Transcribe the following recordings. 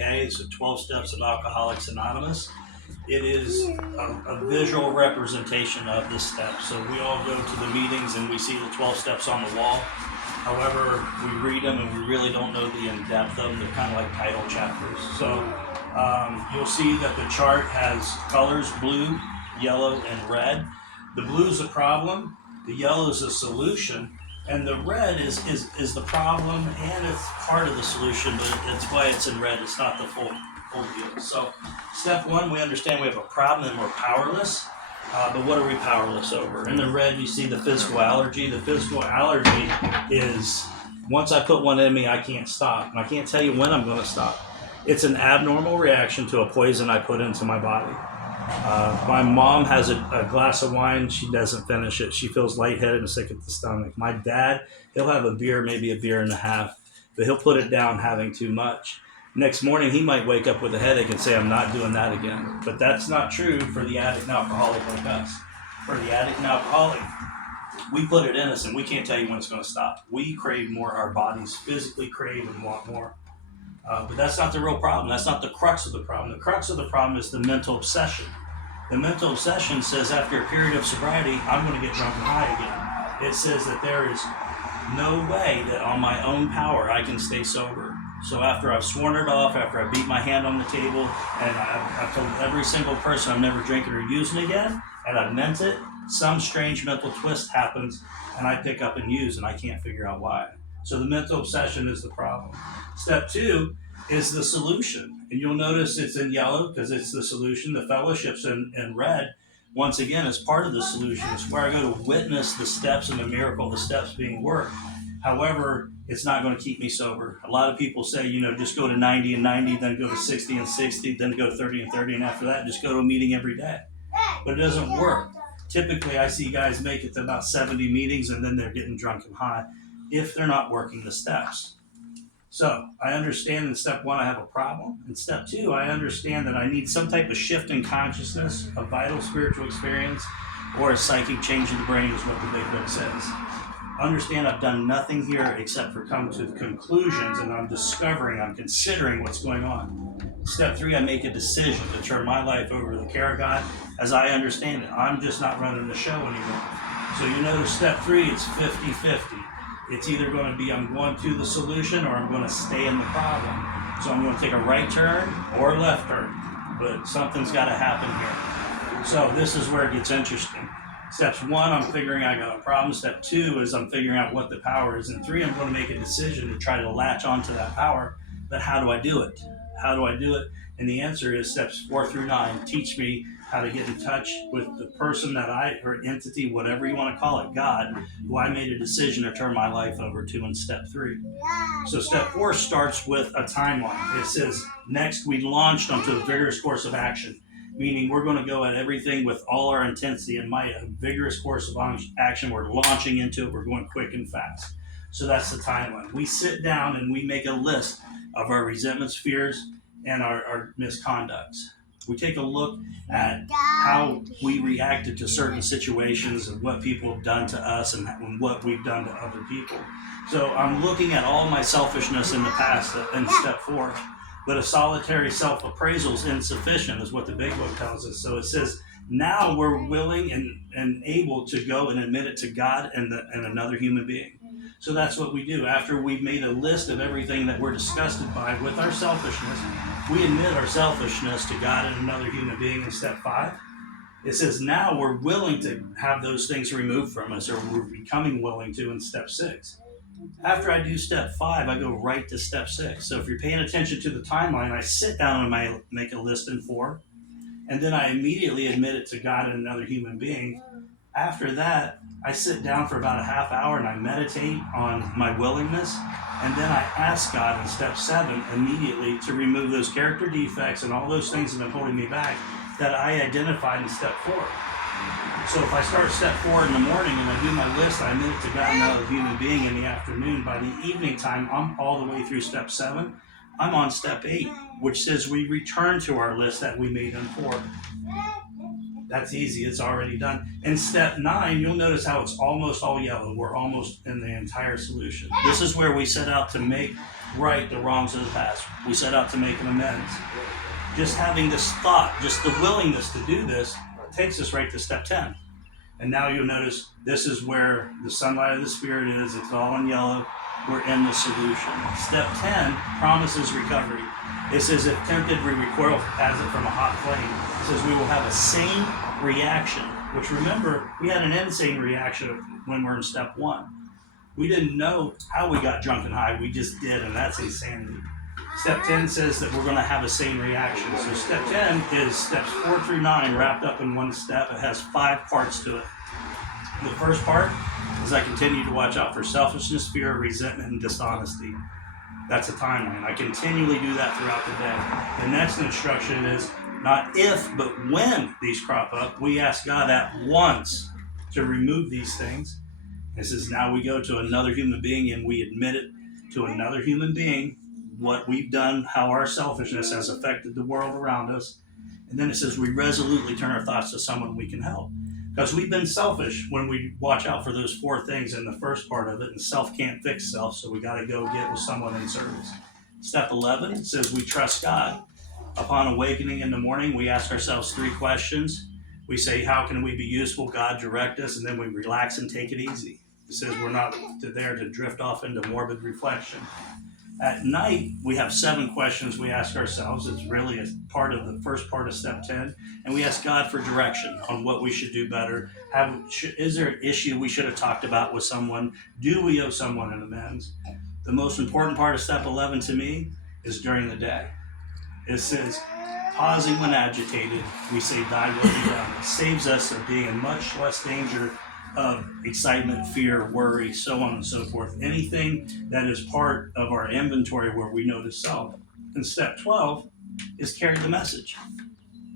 AA. It's the 12 Steps of Alcoholics Anonymous. It is a visual representation of the steps. So we all go to the meetings and we see the 12 steps on the wall. However, we read them and we really don't know the in-depth of them. They're kind of like title chapters. So you'll see that the chart has colors, blue, yellow, and red. The blue is a problem, the yellow is a solution, and the red is the problem, and it's part of the solution, but that's why it's in red. It's not the full deal. So step one, we understand we have a problem and we're powerless. But what are we powerless over? In the red, you see the physical allergy. The physical allergy is once I put one in me, I can't stop. And I can't tell you when I'm going to stop. It's an abnormal reaction to a poison I put into my body. My mom has a glass of wine. She doesn't finish it. She feels lightheaded and sick at the stomach. My dad, he'll have a beer, maybe a beer and a half, but he'll put it down having too much. Next morning, he might wake up with a headache and say, I'm not doing that again. But that's not true for the addict and alcoholic like us. For the addict and alcoholic, we put it in us and we can't tell you when it's going to stop. We crave more. Our bodies physically crave and want more. But that's not the real problem. That's not the crux of the problem. The crux of the problem is the mental obsession. The mental obsession says after a period of sobriety, I'm going to get drunk and high again. It says that there is no way that on my own power I can stay sober. So after I've sworn it off, after I beat my hand on the table, and I've told every single person I'm never drinking or using again, and I've meant it, some strange mental twist happens, and I pick up and use, and I can't figure out why. So the mental obsession is the problem. Step two is the solution. And you'll notice it's in yellow because it's the solution. The fellowship's in red. Once again, as part of the solution. It's where I go to witness the steps and the miracle, the steps being worked. However, it's not going to keep me sober. A lot of people say, just go to 90 and 90, then go to 60 and 60, then go to 30 and 30, and after that, just go to a meeting every day. But it doesn't work. Typically, I see guys make it to about 70 meetings, and then they're getting drunk and high if they're not working the steps. So I understand in step one, I have a problem. In step two, I understand that I need some type of shift in consciousness, a vital spiritual experience, or a psychic change in the brain is what the big book says. Understand I've done nothing here except for come to the conclusions, and I'm considering what's going on. Step three, I make a decision to turn my life over to the care of God as I understand it. I'm just not running the show anymore. So you notice step three, it's 50-50. It's either going to be I'm going to the solution or I'm going to stay in the problem. So I'm going to take a right turn or a left turn, but something's got to happen here. So this is where it gets interesting. Steps one, I'm figuring I got a problem. Step two is I'm figuring out what the power is. And three, I'm going to make a decision to try to latch onto that power. But how do I do it? How do I do it? And the answer is steps 4 through 9 teach me how to get in touch with the person or entity, whatever you want to call it, God, who I made a decision to turn my life over to in step 3. So step 4 starts with a timeline. It says, next we launched onto a vigorous course of action, meaning we're going to go at everything with all our intensity and might. A vigorous course of action. We're launching into it. We're going quick and fast. So that's the timeline. We sit down and we make a list of our resentments, fears, and our misconducts. We take a look at how we reacted to certain situations and what people have done to us and what we've done to other people. So I'm looking at all my selfishness in the past in step 4. But a solitary self-appraisal is insufficient, is what the big book tells us. So it says, now we're willing and able to go and admit it to God and another human being. So that's what we do. After we've made a list of everything that we're disgusted by with our selfishness, we admit our selfishness to God and another human being in step 5. It says now we're willing to have those things removed from us, or we're becoming willing to in step 6. After I do step 5, I go right to step 6. So if you're paying attention to the timeline, I sit down and I make a list in 4, and then I immediately admit it to God and another human being. After that, I sit down for about a half hour and I meditate on my willingness, and then I ask God in step 7 immediately to remove those character defects and all those things that have been holding me back that I identified in step 4. So if I start step 4 in the morning and I do my list, I admit it to God and another human being in the afternoon. By the evening time, I'm all the way through step 7. I'm on step 8, which says we return to our list that we made in 4. That's easy, it's already done. In step 9, you'll notice how it's almost all yellow. We're almost in the entire solution. This is where we set out to make right the wrongs of the past. We set out to make an amends. Just having this thought, just the willingness to do this, takes us right to step 10. And now you'll notice this is where the sunlight of the Spirit is. It's all in yellow. We're in the solution. Step 10 promises recovery. It says, if tempted, we recoil as it from a hot flame. It says we will have a sane reaction, which remember, we had an insane reaction when we're in step 1. We didn't know how we got drunk and high. We just did, and that's insanity. Step 10 says that we're going to have a sane reaction. So step 10 is steps 4 through 9 wrapped up in one step. It has 5 parts to it. The first part is I continue to watch out for selfishness, fear, resentment, and dishonesty. That's a timeline. I continually do that throughout the day. The next instruction is not if, but when these crop up, we ask God at once to remove these things. It says now we go to another human being and we admit it to another human being, what we've done, how our selfishness has affected the world around us. And then it says we resolutely turn our thoughts to someone we can help. Because we've been selfish when we watch out for those 4 things in the first part of it, and self can't fix self, so we got to go get with someone in service. Step 11 says we trust God. Upon awakening in the morning, we ask ourselves 3 questions. We say, how can we be useful? God, direct us, and then we relax and take it easy. It says we're not there to drift off into morbid reflection. At night, we have 7 questions we ask ourselves. It's really a part of the first part of step 10. And we ask God for direction on what we should do better. Is there an issue we should have talked about with someone? Do we owe someone an amends? The most important part of step 11 to me is during the day. It says, pausing when agitated, we say, thy will be done. It saves us of being in much less danger of excitement, fear, worry, so on and so forth. Anything that is part of our inventory where we notice self. And step 12 is carry the message.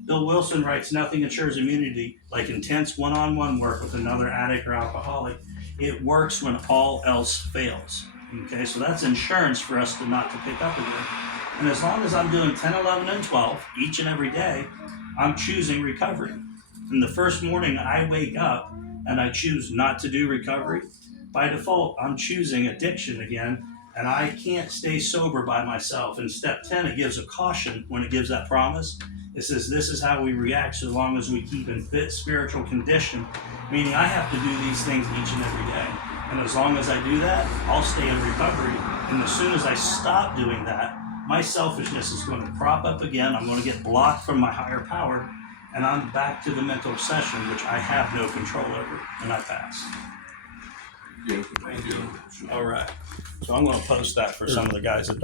Bill Wilson writes, nothing ensures immunity like intense one-on-one work with another addict or alcoholic. It works when all else fails. Okay, so that's insurance for us to not to pick up again. And as long as I'm doing 10, 11, and 12 each and every day, I'm choosing recovery. And the first morning I wake up and I choose not to do recovery, by default, I'm choosing addiction again, and I can't stay sober by myself. In step 10, it gives a caution when it gives that promise. It says this is how we react so long as we keep in fit spiritual condition, meaning I have to do these things each and every day. And as long as I do that, I'll stay in recovery. And as soon as I stop doing that, my selfishness is going to crop up again. I'm going to get blocked from my higher power, and I'm back to the mental obsession, which I have no control over, and I pass. Thank you. All right. So I'm going to post that for some of the guys that